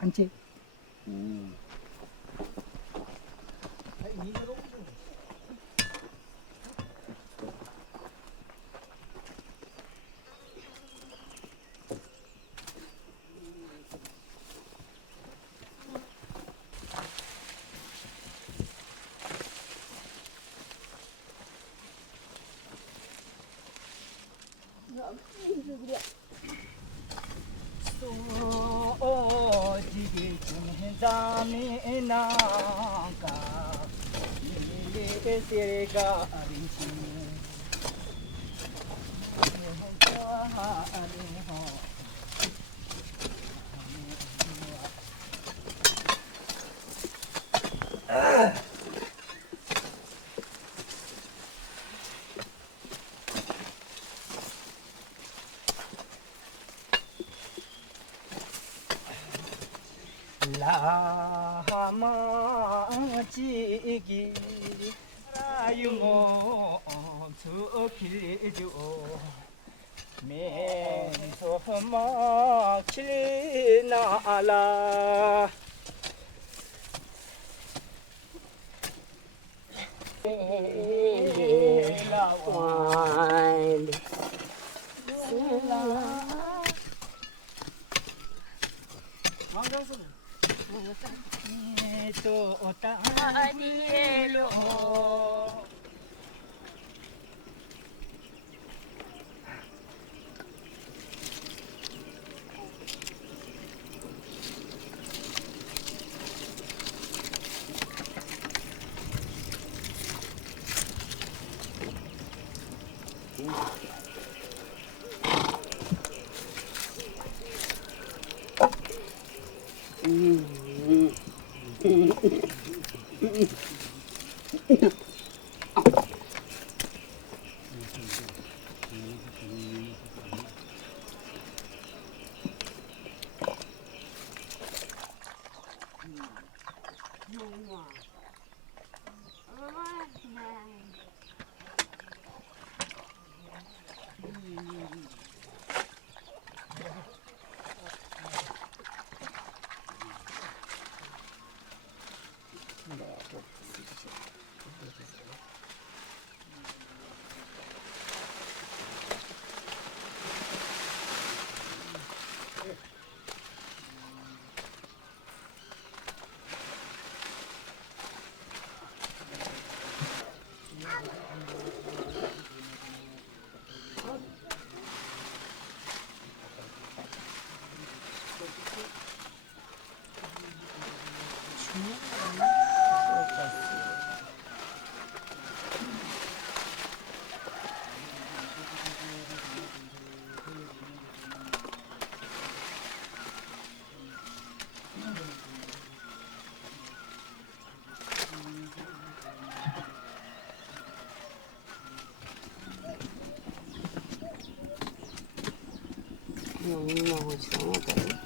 앉지. 라마치기 라유모 투킬주 멘토마 킬나라 또 따니엘로 너무 이상하다.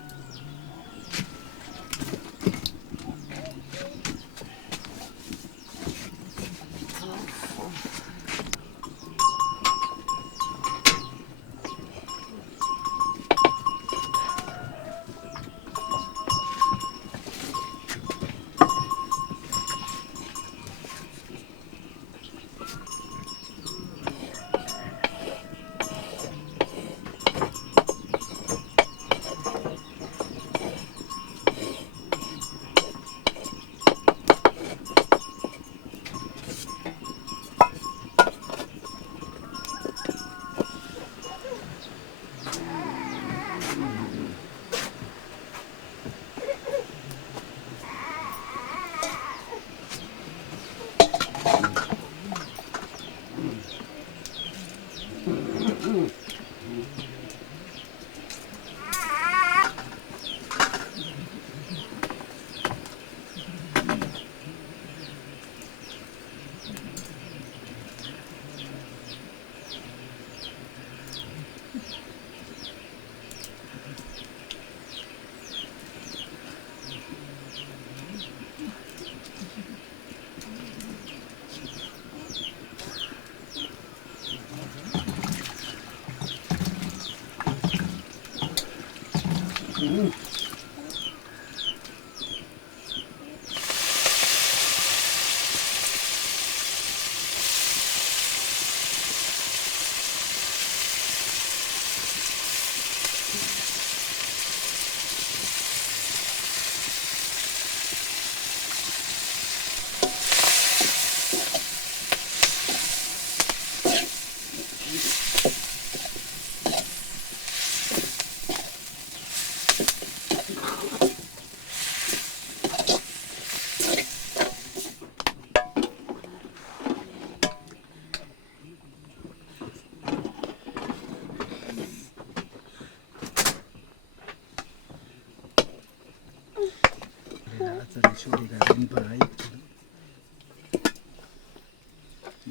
아짜리 쇼리가 링바이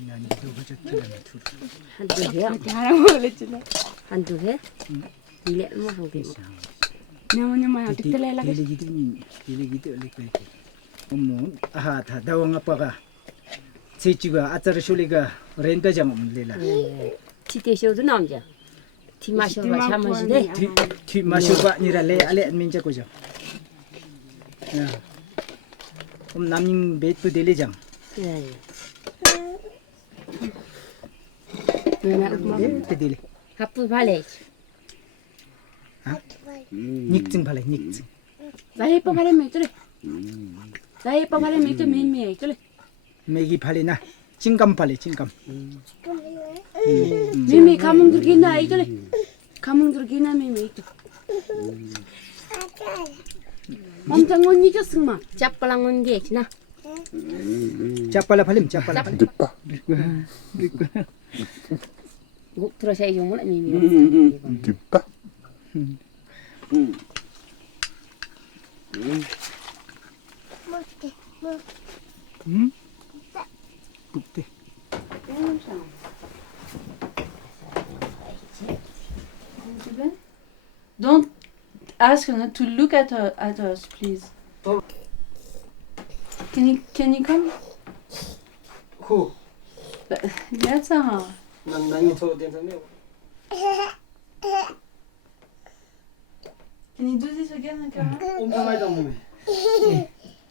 난 이거 버젓기라면 둘 한두 개? 하라고 그랬잖아. 한두 개? 이래 뭐 한개 nhưng mà thực tế là cái 딜리기도 올릴까 이렇게 어머 아하 다 다왕 아빠가 제주가 아짜리 쇼리가 렌더장 없는데라 티테쇼도 남자 티마쇼가 참으시네 뒤 마셔봐 아니라 레 알레 민자고죠 야 남님 베트 딜리장 예 딜리 하프 발레 닉증 발레 닉증 vậy bao bao mấy tuổi đấy bao bao mấy tuổi mấy tuổi 메기 발레나 찡감 발레 찡감 mấy 감흥 들기나 이 tuổi 감흥 들기나 mấy tuổi 엄청 못 이겼으마 잡발랑 온게 지나 짜빨라 발렘 짜빨라 발렘 늦다. 국 들어서 이 용을 미미 늦다. 굽대 don't ask her to look at us please can you come Who? that's a 난이 더 된다며. can you do this again Kara? 엄청 많이 담으면.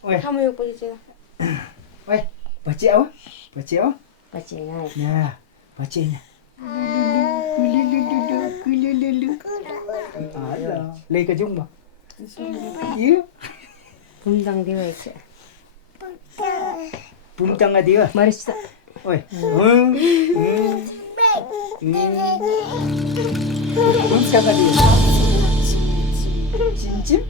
하모 욕 보이지 왜 버찌어 버찌어 맞지나 야 버찌냐 알아 레이가 좀 유 분당 되어 있어 붐땅아 디가 말했어 왜 붐땅아 디가 찜찜